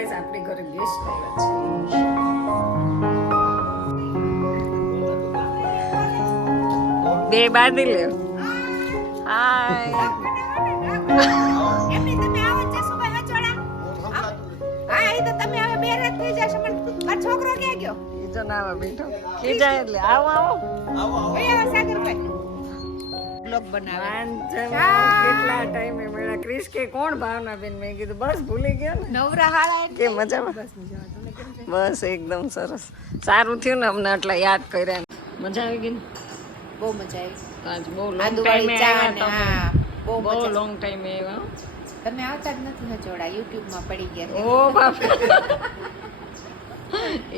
Guys આપણી ઘરે guest આવ્યા છે. બે બાંધી લે. હાય. એમની તમે આવો જસુભાઈ હચોડા. હા એ તો તમે હવે બે રાત થઈ જશે પણ મારો છોકરો ક્યાં ગયો? ઈ જો નાવા બેઠો. ખીજાય એટલે આવો આવો. ભાઈ આવો સાગરભાઈ. બ્લોગ બનાવે. કેટલા ટાઈમે મેળા ક્રિશ કે કોણ ભાવના બેન મેં કીધું બસ ભૂલી ગયો ને. નવરા હાળા કે મજામાં બસ એકદમ સરસ સારું થયું ને અમને આટલા યાદ કર્યા મજા આવી ગઈ ને બહુ મજા આવી. આજ બહુ લોંગ ટાઈમે આવ્યા હા બહુ બહુ મજા. લોંગ ટાઈમે આવ્યા તમે આવતા જ નથી હચોડા યુટ્યુબ માં પડી ગયા. ઓ બાપ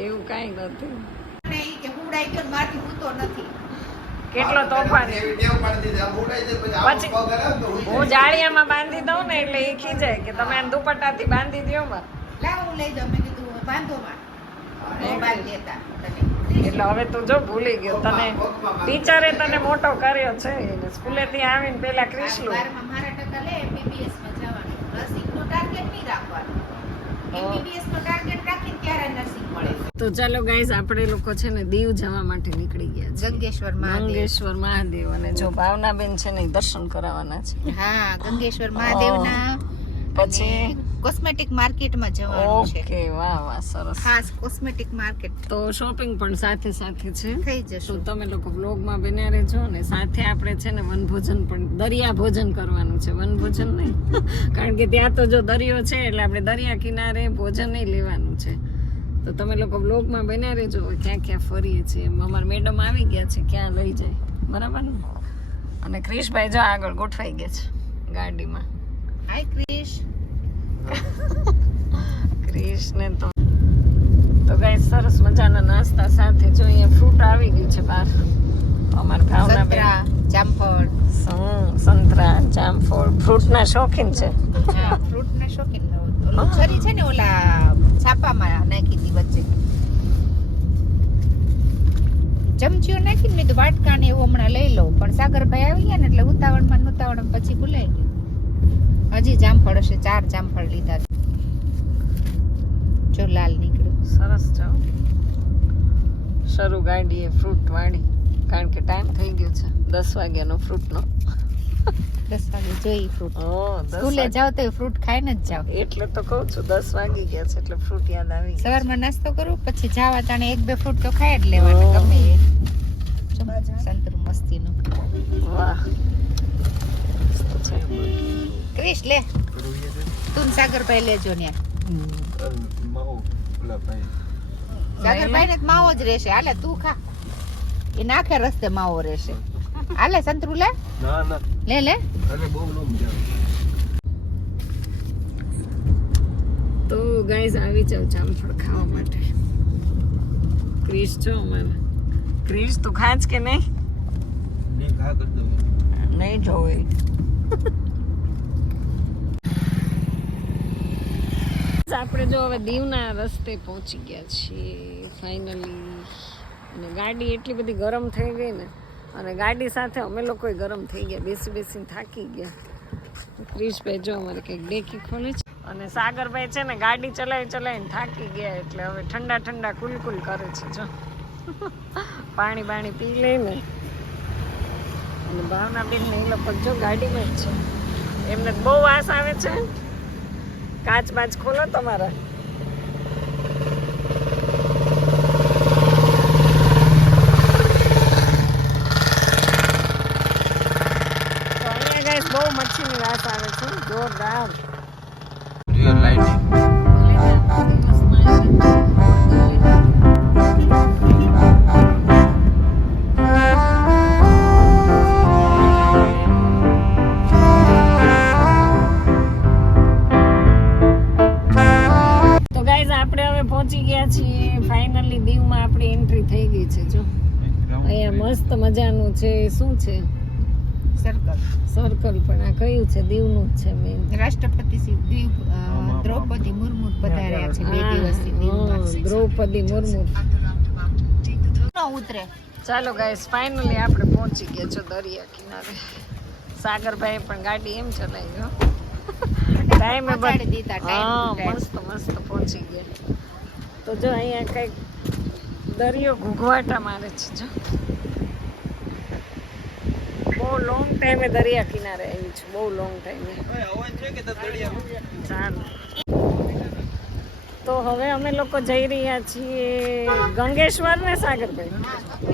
એવું કાંઈ નથી અને ઈ કે હુડાઈ ગયો ને મારથી ઊતો નથી. કેટલો તોફાન પછી હું જાળિયામાં બાંધી દઉં ને એટલે એ ખીજાય કે તમે આને દુપટ્ટાથી બાંધી દ્યો માં લાવ હું લઈ જાઉં. મેં કીધું બાંધો માં નહીં બાંધી દેતા તને. એટલે હવે તું જો ભૂલી ગયો તને ટીચરે તને મોટો કર્યો છે સ્કૂલેથી આવીને પેલા ક્રિશલું 12માં મારા ટકા લે MBBS માં જવાનું. નર્સિંગ નો ટાર્ગેટ નહીં રાખવાનો. MBBS નો ટાર્ગેટ રાખીને ત્યારે નર્સિંગ મળે. તો ચાલો ગાઈસ આપણે લોકો છે ને દીવ જવા માટે નીકળી ગયા છે. ગંગેશ્વર મહાદેવ. ગંગેશ્વર મહાદેવ અને જો ભાવનાબેન છે ને દર્શન કરાવવાના છે. હા ગંગેશ્વર મહાદેવના પછી કોસ્મેટિક માર્કેટમાં જવાનું છે. ઓકે વાહ વાહ સરસ. ખાસ કોસ્મેટિક માર્કેટ તો શોપિંગ પણ સાથે સાથે છે થઈ તો જશે. તમે લોકો બ્લોગમાં બન્યા રહેજો ને સાથે આપણે છે ને વનભોજન પણ દરિયા ભોજન કરવાનું છે વનભોજન નહીં કારણ કે ત્યાં તો જો દરિયો છે એટલે આપણે દરિયા કિનારે ભોજન નહીં લેવાનું છે તો તમે લોકો બ્લોગમાં બન્યા રહેજો ક્યાં ક્યાં ફરીએ છીએ અમારા મેડમ આવી ગયા છે ક્યાં લઈ જાય બરાબર ને અને ક્રિશભાઈ જો આગળ ગોઠવાઈ ગયા છે ગાડીમાં હાય ક્રિશ. ક્રિશને તો ગાઈસ સરસ મજાના નાસ્તા સાથે જો અહીંયા ફ્રૂટ આવી ગયું છે બહાર અમારા ભાવના બેન સંતરા જામફળ. સંતરા જામફળ ફ્રૂટના શોખીન છે હા ફ્રૂટ ના શોખીન. ઓલું છરી છે ને ઓલા છાપામાં નાખી હતી વચ્ચે ચમચીઓ નાખીને મેં તો વાટકા ને એવું હમણાં લઈ લઉં પણ સાગરભાઈ આવી ગયા ને એટલે ઉતાવળમાં પછી ભૂલાઈ ગયું. હજી જામફળ હશે 4 જામફળ લીધા. જો લાલ નીકળ્યું. સરસ જાઓ શરૂ ગાડીએ ફ્રૂટ વાળી કારણ કે ટાઈમ થઈ ગયો છે 10 વાગ્યાનો ફ્રૂટનો 10 વાગે જોઈ ફ્રૂટ. ઓ સ્કૂલે જાવ તો ફ્રૂટ ખાઈને જ જાવ. એટલે તો કહું છું 10 વાગી ગયા છે એટલે ફ્રૂટ યાદ આવી ગયું. સવારમાં નાસ્તો કરું પછી જાવા તાણે 1-2 ફ્રૂટ તો ખાઈ જ લેવાના ગમે એ. સંતરું મસ્તીનું. વાહ ક્રિશ લે તું ને સાગરભાઈ લેજો ને. સાગરભાઈ ને માવો જ રહેશે. હાલે તું ખા એ નાખે રસ્તે માવો રહેશે. હાલે સંતરું લે લે લે. તો ગાઈઝ આવી જાવ જામફળ ખાવા માટે. ક્રિશ છો અમારા ક્રિશ તું ખાજ કે નહીં નહીં જોવે આપણે જો હવે દીવના રસ્તે પહોંચી ગયા છીએ ફાઇનલી અને ગાડી એટલી બધી ગરમ થઈ ગઈ ને અને ગાડી સાથે અમે લોકોય ગરમ થઈ ગયા બેસીને થાકી ગયા. ક્રિશભાઈ જો અમારે કંઈક ડેકી ખોલે છે અને સાગરભાઈ છે ને ગાડી ચલાવીને થાકી ગયા એટલે હવે ઠંડા કુલકુલ કરે છે જો પાણી પી લઈને અને ભાવનાબેન ને એ લોકો જો ગાડીમાં જ છે એમને બહુ વાસ આવે છે. કાચ બાચ ખોલો તમારા. તો અહીંયા ગાઈસ બહુ મચ્છીની વાસ આવે છે જોરદાર. પહોંચી ગયા છીએ ફાઇનલી દીવમાં આપણી એન્ટ્રી થઈ ગઈ છે જો અહીંયા મસ્ત મજાનું છે શું છે સર્કલ પણ આ કયું છે દીવનું જ છે મેન રાષ્ટ્રપતિ દીવ દ્રૌપદી મુર્મુ પધાર્યા છે 2 દિવસથી દીવમાં. દ્રૌપદી મુર્મુ ઉતરે. ચાલો ગાઈસ ફાઇનલી આપણે પહોંચી ગયા છો દરિયા કિનારે. સાગરભાઈ પણ ગાડી એમ ચલાવી ગયો ટાઈમે પહોંચાડી દીધા હા ટાઈમ મસ્ત મસ્ત પહોંચી ગયા. તો જો અહીંયા કઈક દરિયો ઘૂઘવાટા મારે છે. જો બહુ લોંગ ટાઈમે દરિયા કિનારે આવી છું, બહુ લોંગ ટાઈમે. ચાલો તો હવે અમે લોકો જઈ રહ્યા છીએ ગંગેશ્વર ને સાગરભાઈ.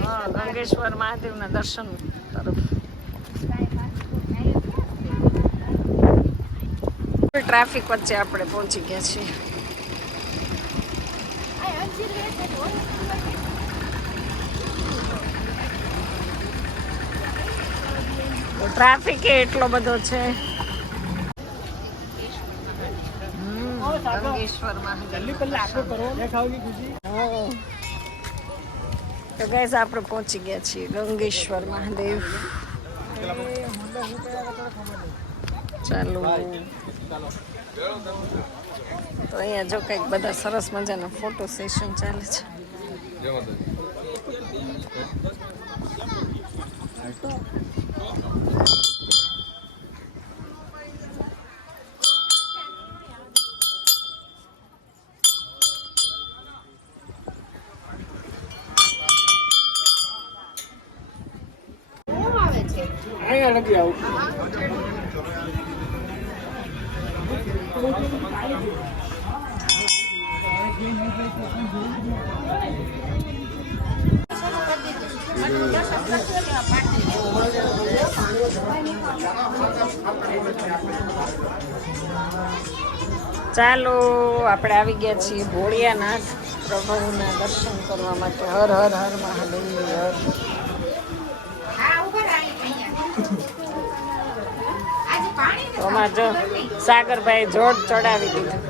હા, ગંગેશ્વર મહાદેવના દર્શન તરફ. ટ્રાફિક વચ્ચે આપણે પહોંચી ગયા છીએ. ટ્રાફિક એટલો બધો છે. ગંગેશ્વરમાં તો ગાઈસ આપણે પહોંચી ગયા છીએ ગંગેશ્વર મહાદેવ. ચાલો તો અહીંયા જો કંઈક બધા સરસ મજાના ફોટો સેશન ચાલે છે. અહીંયા નથી આવું. ચાલો આપણે આવી ગયા છીએ ભોળિયાનાથ પ્રભુના દર્શન કરવા માટે. હર હર હર મહાદેવ હર. આમાં જો સાગરભાઈ જોડ ચડાવી દીધું.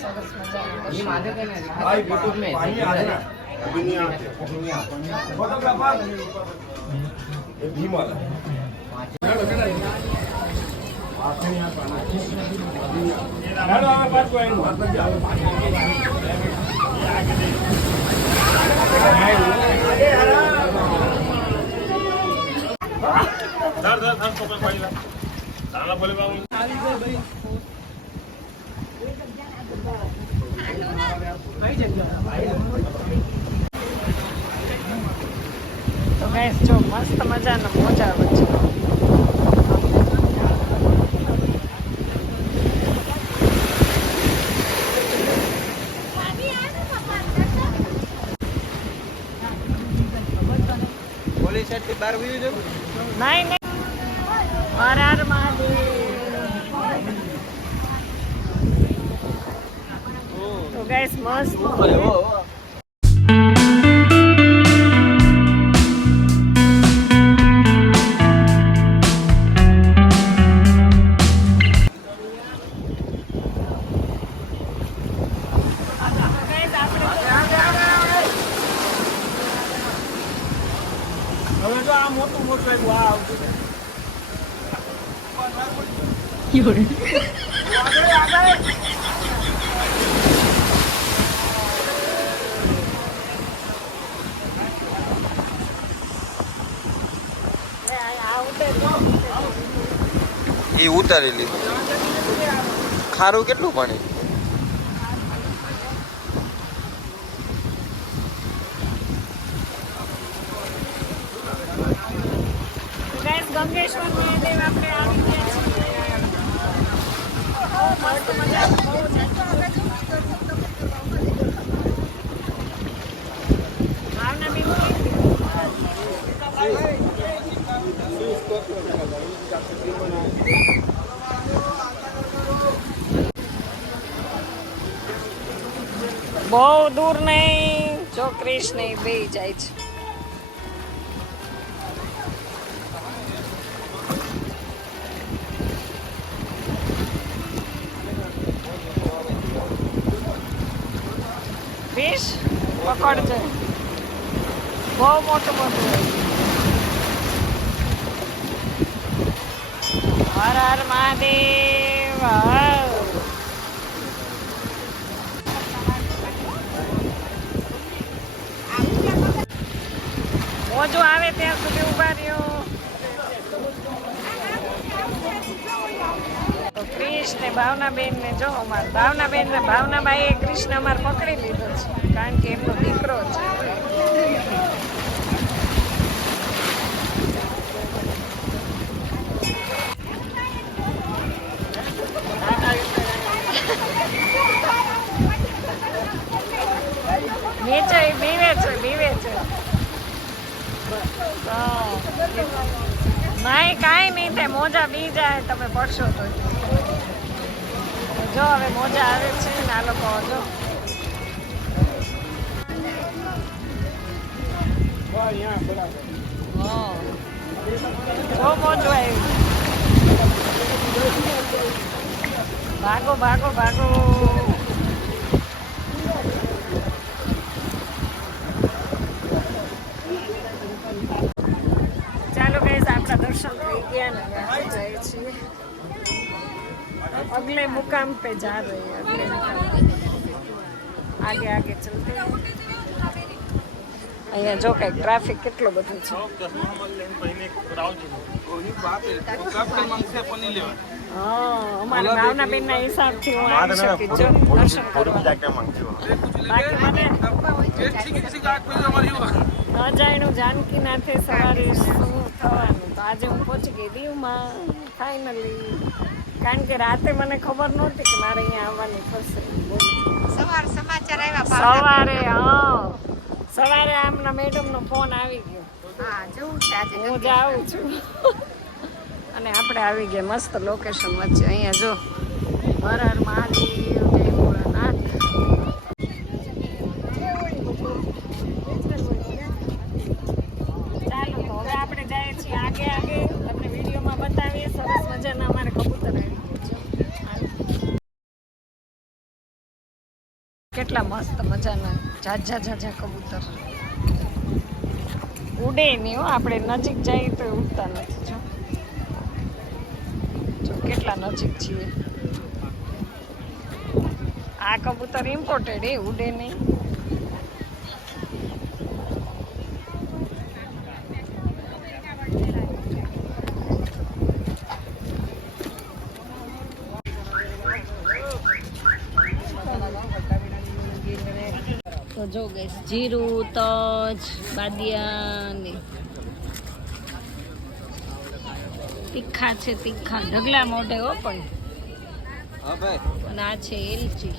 સરસ તો ગાઈસ જો મસ્ત મજાનો મોજા વચ્ચે નહીં નહીં. હર હર મહાદેવ. તો ગાઈસ મસ્ત હવે તો આ મોટું મોટું વાહ એ ઉતારી લીધું. ખારું કેટલું પાણી? ગંગેશ્વર મહાદેવ આપણે આવી ગયા છીએ. મસ્ત મજા ભાવના બેન બહુ દૂર નહીં, ચોકરીશ નહીં, બે જાય છે. ફિશ પકડજે, બહુ મોટું મોટું. હર હર મહાદેવ હર. મોજું આવે ત્યાં સુધી ઉભા રહ્યો. ક્રિશ ને ભાવનાબેન ને જો અમાર ભાવનાબેન ને ભાવનાબાઈએ ક્રિષ્ન અમાર પકડી લીધો છે કારણ કે એમનો દીકરો છે. નીચે બીવે છે નહીં કાંઈ નહીં થાય મોજા બી જાય તમે પડશો તો જો હવે મોજા આવે છે ને આ લોકો જો બહુ મોજું આવ્યું. ભાગો ભાગો ભાગો. ચાલો ગાઈસ આપણા દર્શન થઈ ગયા ને આપણે જઈએ છીએ अगले मुकाम पे जा रहे हैं. अगले मुकाम आगे आगे चलते हैं. અહીંયા જો કઈક ટ્રાફિક કેટલો બધો છે. હા અમારા ભાવનાબેન ના હિસાબથી હું આવી શકી છું દર્શન કરવા. બાકી મને ન જાણ્યું જાનકી નાથે સવારે શું થવાનું તો આજે હું પહોંચી ગઈ દીવમાં ફાઇનલી. કારણ કે રાતે મને ખબર નહોતી કે મારે અહીંયા આવવાનું થશે. સવારે આમના મેડમનો ફોન આવી ગયો. હું જાઉં છું અને આપણે આવી ગયા મસ્ત લોકેશન વચ્ચે. અહીંયા જો હર હર મહાદેવ જય ભોળાનાથ. ચાલો તો હવે આપણે જઈએ છીએ આગે આગે. તમને વિડીયોમાં બતાવીએ. સરસ મજાના અમારે કબૂતર આવી ગયા છે. કેટલા મસ્ત મજાના ઝાઝા કબૂતર ઉડે નહીં હો. આપણે નજીક જઈએ તો ઉડતા નથી. જો કેટલા નજીક છીએ. આ કબૂતર ઇમ્પોર્ટેડ એ ઉડે નહીં. તો જો ગઈશ જીરું તજ બાદિયા ને તીખા છે. તીખા ઢગલા મોઢે હો પણ. અને આ છે એલચી.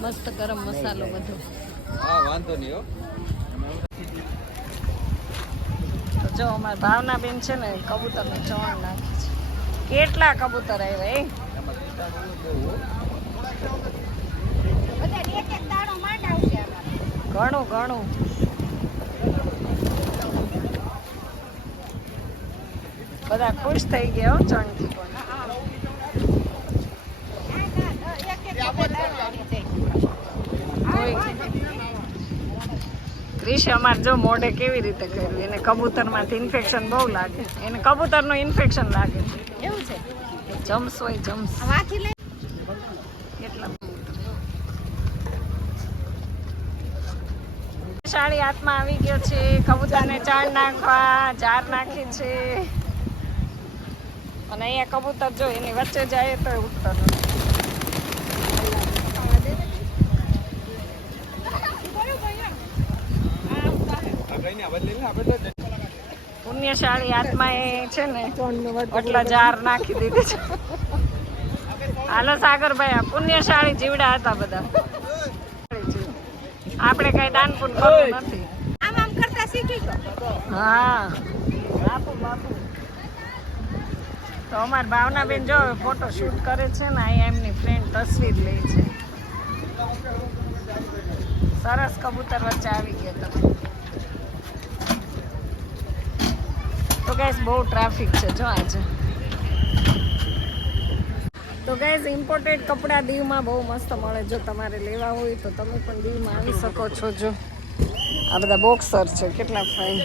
મસ્ત ગરમ મસાલો બધો. વાંધો નહીં હો. તો જો અમારા ભાવનાબેન છે ને કબૂતરને ચણ નાખે છે. કેટલા કબૂતર આવ્યા ઘણું ઘણું. બધા ખુશ થઈ ગયા હો ચણથી. ક્રિશ અમારે જો મોઢે કેવી રીતે કર્યું. એને કબૂતરમાંથી ઇન્ફેક્શન બહુ લાગે. એને કબૂતરનું ઇન્ફેક્શન લાગે. એવું છે જમ્સ હોય જમ્સ. કેટલા શાળી હાથમાં આવી ગયો છે. કબૂતરને ચાળ નાખવા જાર નાખી છે. અને અહીંયા કબૂતર જો એની વચ્ચે જાય તો ઉઠતો નથી. પુણ્યશાળી આત્મા એ છે ને એટલા જાર નાખી દીધી છે. હાલો સાગરભાઈ આ પુણ્યશાળી જીવડા હતા બધા. આપણે કઈ દાન પુન કરવું નથી. હા તો અમારી ભાવનાબેન જો ફોટો શૂટ કરે છે ને. અહીંયા એમની ફ્રેન્ડ તસવીર લે છે. સરસ કબૂતર વચ્ચે આવી ગયા તમે. તો ગાઈસ બહુ ટ્રાફિક છે જો આજે. તો ગાઈસ ઇમ્પોર્ટેડ કપડાં દીવમાં બહુ મસ્ત મળે. જો તમારે લેવા હોય તો તમે પણ દીવમાં આવી શકો છો. જો આ બધા બોક્સર છે કેટલા ફાઇન.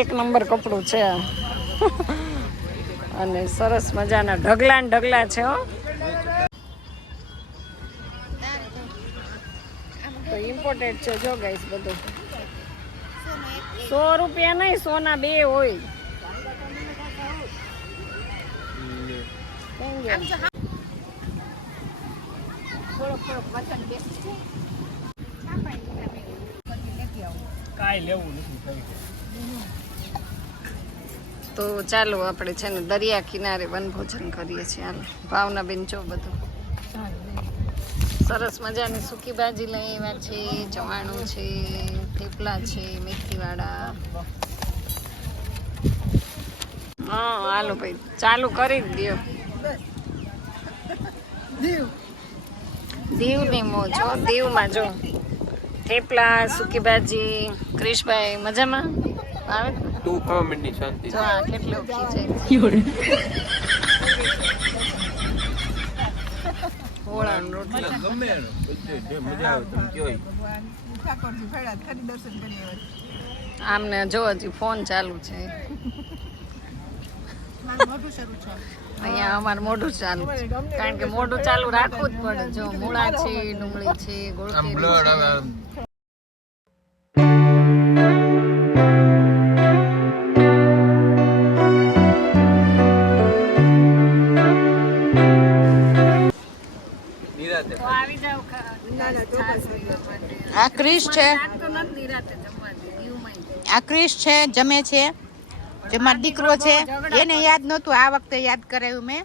એક નંબર કપડું છે આ. અને સરસ મજાના ઢગલા ને ઢગલા છે હો. તો ઇમ્પોર્ટેડ છે જો ગાઈસ બધું. 100 રૂપિયા નહીં, સોના 2 હોય. આમ જો થોડોક વજન બેસી છે છાપાઈ લેતી આવું કાંઈ લેવું નથી કઈ. તો ચાલો આપણે છે ને દરિયા કિનારે વનભોજન કરીએ છીએ. હાલો ભાવના બેન જો બધું સરસ મજાની સૂકી ભાજી લઈ આવ્યા છે, ચવાણું છે, થેપલા છે મેથીવાળા. હા હાલો ભાઈ ચાલુ કરી જ દો. દીવની મોજ હો, દીવમાં જો થેપલા સૂકી ભાજી. ક્રિશભાઈ મજામાં આવે? તું ખાવા માંડની શાંતિ. જો આ કેટલું ખીચાય હોળાનો રોટલો. ગમે એનો જે મજા આવે તમે કયો. આમને જો હજી ફોન ચાલુ છે અહીંયા. અમારું મોઢું ચાલુ છે કારણ કે મોઢું ચાલુ રાખવું જ પડે. જો મૂળા છે, ડુંગળી છે, આમ ગોળકેરી બ્લડ છે. આવે આમ. નિરાતે તો આવી જાવ છાશ પીવા માટે. આ ક્રિશ છે, રાત તો નથી નિરાતે જમવા દે દીવમાં. આ ક્રિશ છે, જમે છે, જે મારો દીકરો છે એને યાદ નહોતું, આ વખતે યાદ કરાવ્યું મેં.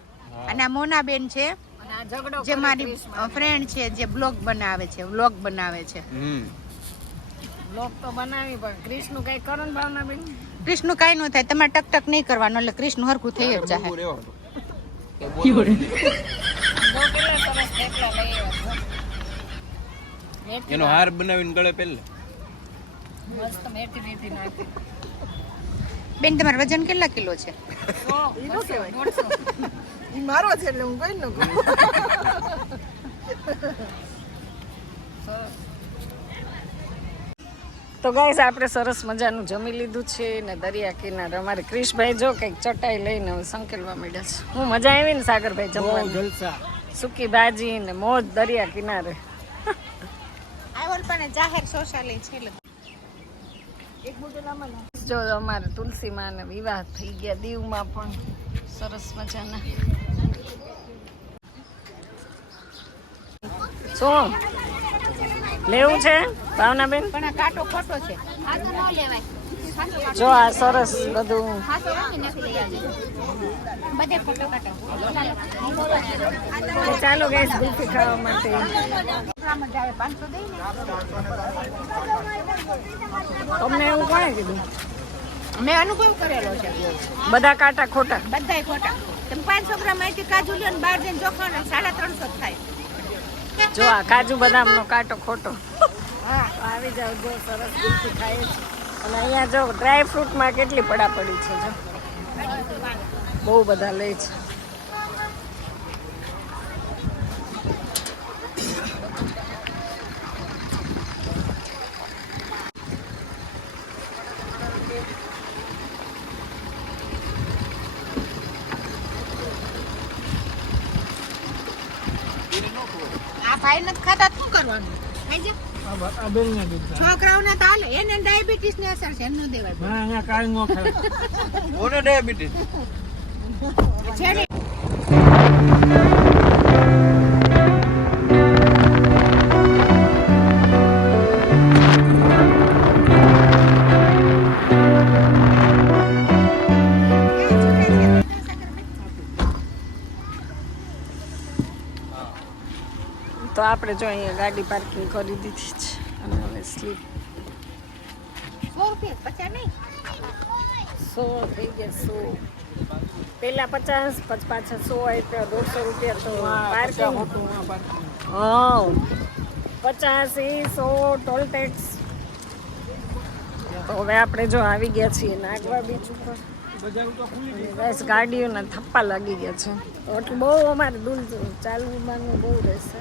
અને આ મોનાબેન છે અને આ ઝઘડો જે મારી ફ્રેન્ડ છે, જે વ્લોગ બનાવે છે. બ્લોગ તો બનાવી પણ ક્રિશનું કઈ કરો ને ભાવના બેન. કૃષ્ણ કાંઈ ન થાય, તમારે ટક નહીં કરવાનું એટલે કૃષ્ણ હરખું થઈ જ જાય. બહુ રહેવાનું. જો કેટલા સરસ થેપલા લઈ આવ્યા છો. એનો હાર બનાવીને ગળે પહેલે. મસ્ત મેથી બેથી નાખી. બેન તમારું વજન કેટલા કિલો છે? 100, 150. ઈ મારો છે એટલે હું કઈ ન કરું. તો ગાઈસ આપણે સરસ મજાનું જમી લીધું છે ને દરિયા કિનારે અમારે ક્રિશભાઈ જો કંઈક ચટાઈ લઈને હવે સંકેલવા માંડ્યા છે. હું મજા આવી ને સાગરભાઈ બહુ જમવાની? જલસા. સૂકી ભાજી ને મોજ દરિયા કિનારે. આવલ પણ જાહેર શૌચાલય છે એટલે જો અમારે તુલસી માને વિવાહ થઈ ગયા દીવમાં પણ સરસ મજાના. શું લેવું છે ભાવનાબેન? પણ આ કાંટો ખોટો છે. જો આ સરસ બધું બધે ખોટો કાંટો. તો ચાલો ગેસ ગુલ્ફી ખાવા માટે. આમાં જાય 500 દઈ ને. તમને એવું કોણે કીધું? મેં અનુભવ કરેલો છે. બધા કાંટા ખોટા. બધાય ખોટા. તમે 500 ગ્રામ અહીંથી કાજુ લ્યો ને બહાર જઈને ચોખા ને 350 થાય. જો આ કાજુ બદામનો કાંટો ખોટો. આવી જાવ જો સરસ ગુલ્ફી ખાય છે. અને અહીંયા જો ડ્રાય ફ્રૂટમાં કેટલી પડાપડી છે. જો બહુ બધા લે છે. આ ભાઈ નથી ખાતા શું કરવાનું? ખાઈ જા. આ બેનને દૂધ. છોકરાઓને તો હાલે, એને ડાયાબિટીસ ની અસર છે, એમ ન દેવાય. ના અહીંયા કાંઈ ન ખાય. કોને ડાયાબિટીસ? છેડે તો આપણે જો અહીંયા ગાડી પાર્કિંગ કરી દીધી છે અને હવે સ્લીપ 100 રૂપિયા 50 નહીં. 100 થઈ ગયા 100. પેલા 50 પછી પાછા 100 હોય તો 150 રૂપિયા તો પાર્કિંગ. હા 50 એ 100 ટોલ ટેક્સ. તો હવે આપણે જો આવી ગયા છીએ નાગવા બીચ ઉપર. બસ ગાડીઓના થપ્પા લાગી ગયા છે તો એટલું બહુ અમારે દૂર ચાલવાનું બહુ રહેશે.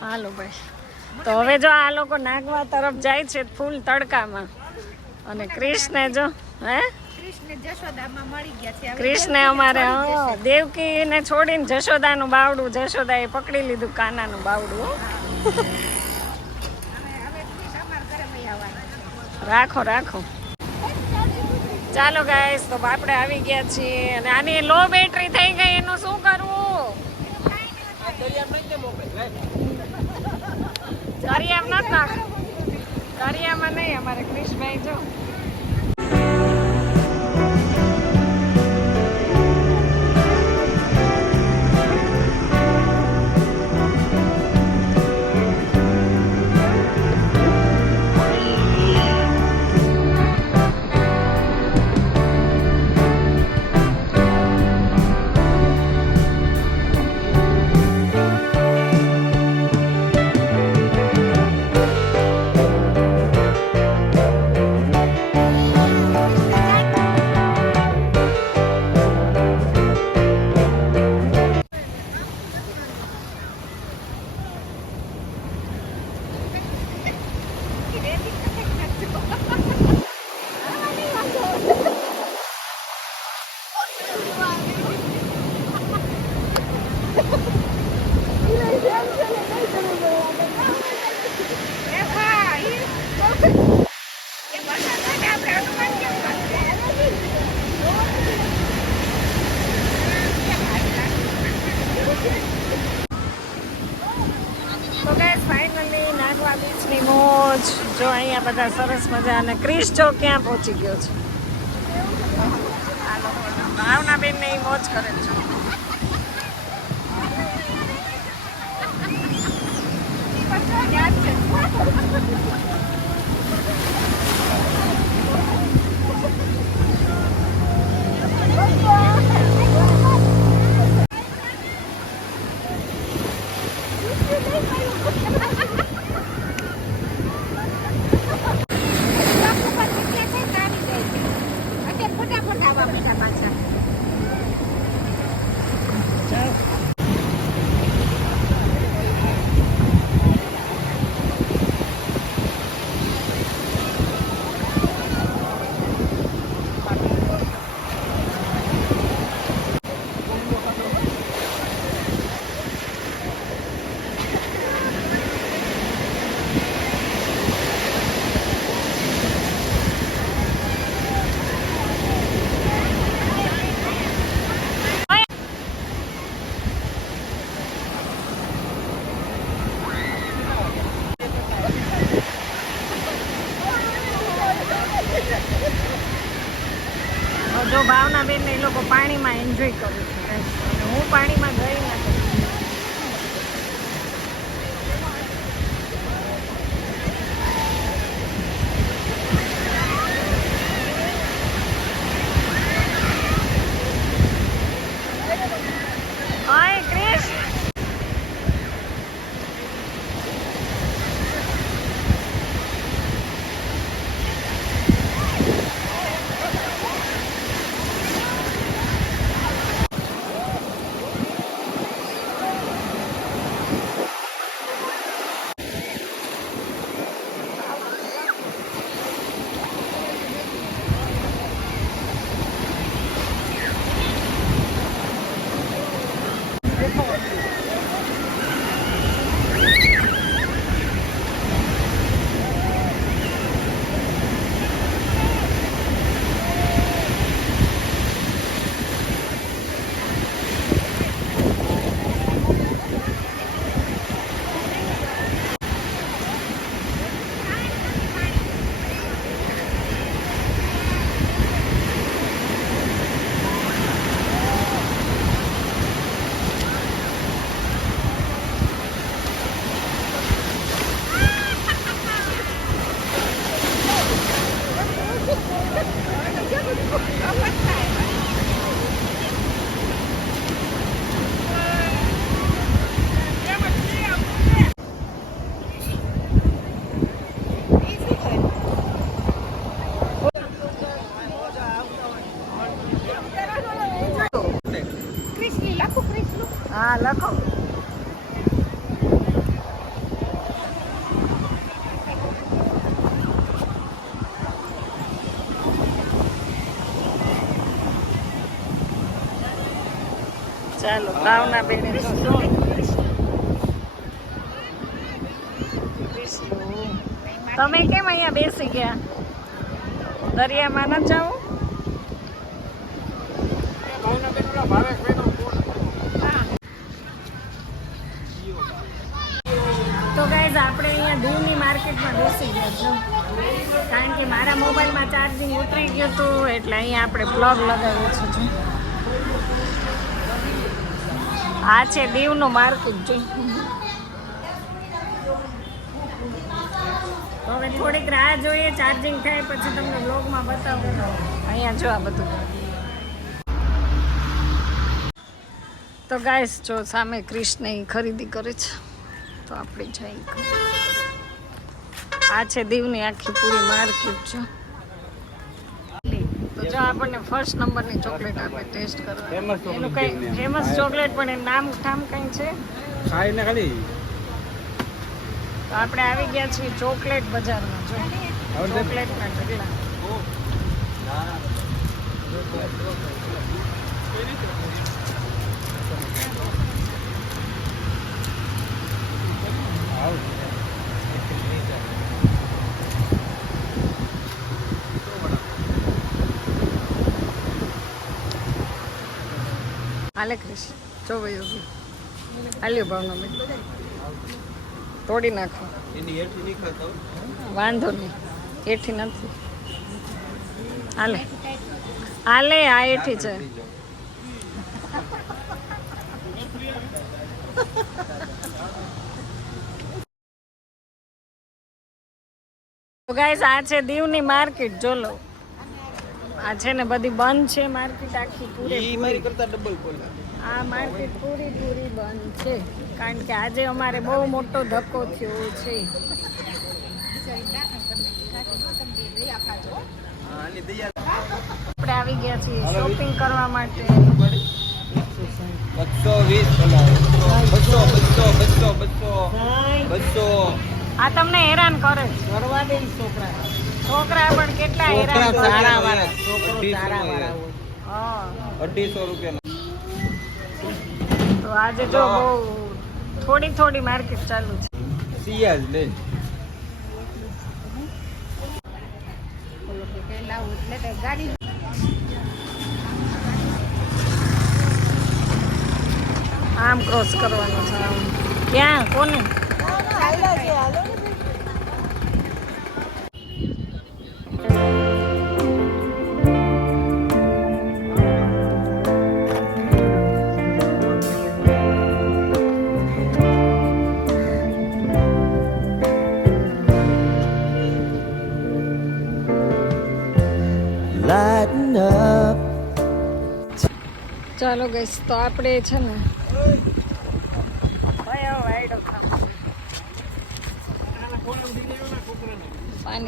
હાલો ભાઈ તો હવે જો આ લોકો નાગવા તરફ જાય છે ફૂલ તડકામાં અને કૃષ્ણ જો હે કૃષ્ણ જશોદામાં મળી ગયા છે. હવે કૃષ્ણ અમારે દેવકીને છોડીને જશોદાનું બાવડું જશોદાએ પકડી લીધું કાનાનું બાવડું હો. હવે કૃષ્ણ અમારા ઘરે વહી આવવાના. રાખો રાખો ચાલો ગાઈસ તો આપણે આવી ગયા છીએ અને આની લો બેટરી થઈ ગઈ એનું શું કરવું દરિયામાં નથી નાખ દરિયામાં નહીં અમારે ક્રિશભાઈ જો એ ભાઈ, એ વરસાદ માટે આપણે અનુમાન કેમ કરશે? તો ગાઈસ ફાઇનલી નાગવા બીચની મોજ જો અહીંયા બધા સરસ મજા અને ક્રિશ જો ક્યાં પહોંચી ગયો છે ભાવના બેન ને મોજ કરે છે યાદ છે. ફટાફટ આવવા મીઠા પાછા. જો ભાવના બેન ને એ લોકો પાણીમાં એન્જોય કરું છું અને હું પાણીમાં ગઈ નથી હાય ક્રિશ ચાલો ભાવના બેને જો તમે કેમ અહીંયા બેસી ગયા દરિયામાં ન જાઓ તો ગાઈઝ આપણે અહીંયા દીવની માર્કેટમાં બેસી ગયા છો કારણ કે મારા મોબાઈલમાં ચાર્જિંગ ઉતરી ગયું હતું એટલે અહીંયા આપણે પ્લગ લગાવ્યો છે જો આ છે દીવનું માર્કેટ જોઈ તો હવે થોડીક રાહ જોઈએ ચાર્જિંગ થાય પછી તમને બ્લોગમાં બતાવું અહીંયા જો આ બધું તો ગાઈસ જો સામે કૃષ્ણ ખરીદી કરે છે તો આપણે જઈ આ છે દીવની આખી પૂરી માર્કેટ છે તો જો આપણને ફર્સ્ટ નંબરની ચોકલેટ આપે ટેસ્ટ કરવા એનું કઈ ફેમસ ચોકલેટ પણ એનું નામ ઠામ કઈ છે ખાઈને ખાલી તો આપણે આવી ગયા છીએ ચોકલેટ બજારમાં જો ચોકલેટના ઢગલા હાલે ક્રિશ જો ભાઈ હાલ્યો ભાવનો બેન તોડી નાખો એની હેઠી નહીં ખાતા વાંધો નહીં એઠી નથી હાલે હાલે આ એઠી છે તો ગાઈસ આ છે દીવની માર્કેટ જો લો આ છે ને બધી બંધ છે માર્કેટ આખી પૂરી મારી કરતા ડબલ ખોલા આ માર્કેટ પૂરી બંધ છે કારણ કે આજે અમારે બહુ મોટો ધક્કો થયો છે આપણે આવી ગયા છીએ શોપિંગ કરવા માટે 220 આ તમને હેરાન કરે કરવા દે છોકરા પણ કેટલા હેરાન કરે. હા 250 રૂપિયા તો આજે જો બહુ થોડી માર્કેટ ચાલુ છે સિયાજ લે આમ ક્રોસ કરવાનો છે આમ. ક્યાં કોને ચાલો ગઈશ તો આપણે છે ને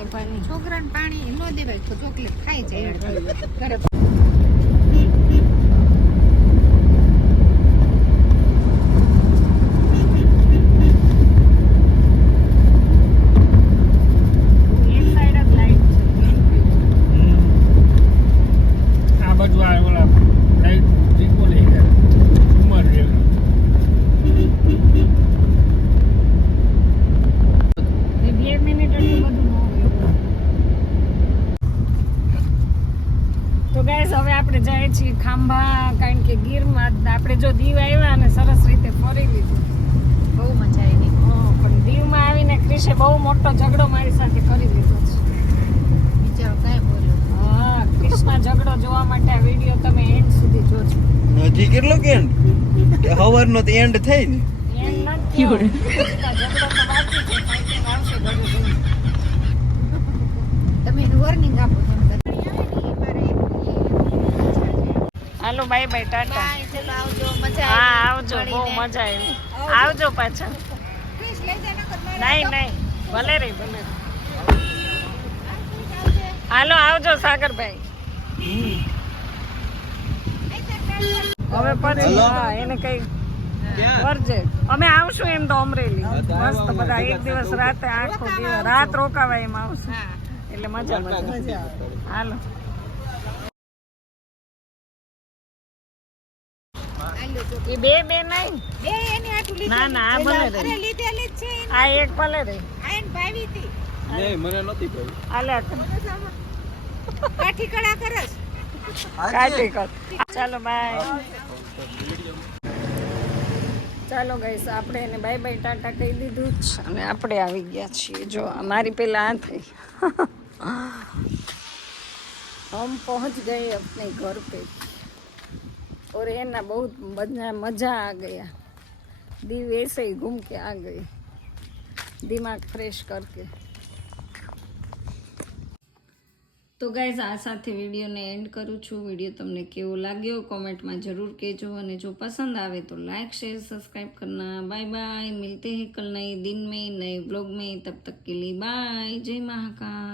પાણી છોકરાને પાણી ન દેવાય તો ચોકલેટ ખાઈ જાય ઘરે આ બાજુ આ ઓલા લાઈટ જીકો લઈ ગયા ઉમર જેવી તો ગાઈસ હવે આપણે જાય છીએ ખાંભા કારણ કે ગીરમાં આપણે જો દીવ આવ્યા અને સરસ રીતે ફરી લીધું બહુ મજા આવી પણ દીવમાં આવીને ક્રિશે બહુ મોટો ઝઘડો મારી સાથે કરી લીધો છે બિચારો કાંઈ બોલ્યો હા ક્રિશના ઝઘડો જોવા માટે આ વિડીયો તમે એન્ડ સુધી જોજો હજી કેટલો કે એન્ડ હવરનો તો એન્ડ થઈ ને એન્ડ નથી ક્રિશના ઝઘડો તો બાકી છે ફાઇટિંગ આવશે ઘડી ઘડી તમે વોર્નિંગ આપો હાલો બાય બાય ટાટા ચલો આવજો મજા હા આવજો બહુ મજા આવી આવજો પાછા નહીં ભલે રે ભલે હાલો આવજો સાગરભાઈ હવે પછી હા એને કઈ કરજે અમે આવશું એમ તો અમરેલી મસ્ત બધા એક દિવસ રાતે આખો દિવસ રાત રોકાવા એમ આવશું એટલે મજા હાલો એ બે નહીં બે એની આટલું ના ના આ ભલે રહી લીધેલી જ છે આ એક ભલે રહી આયન ભાવી હતી નહીં મને નહોતી કહી આલે કાઠી કળા કરસ કાઢી કર ચાલો બાય ચાલો ગાઈસ આપણે એને બાય બાય ટાટા કહી દીધું જ અને આપણે આવી ગયા છીએ જો અમારી પેલા આ થઈ हम पहुंच गए अपने घर पे और है ना बहुत मज़ा आ गया दिन ऐसे ही घूम के आ गए दिमाग फ्रेश करके તો ગાઈઝ આ સાથે વિડીયોને એન્ડ કરું છું વિડીયો તમને કેવો લાગ્યો કોમેન્ટમાં જરૂર કહેજો અને જો પસંદ આવે તો लाइक शेयर सब्सक्राइब करना बाय बाय मिलते हैं कल नए दिन में नए ब्लॉग में तब तक के लिए बाय जय महाकाल।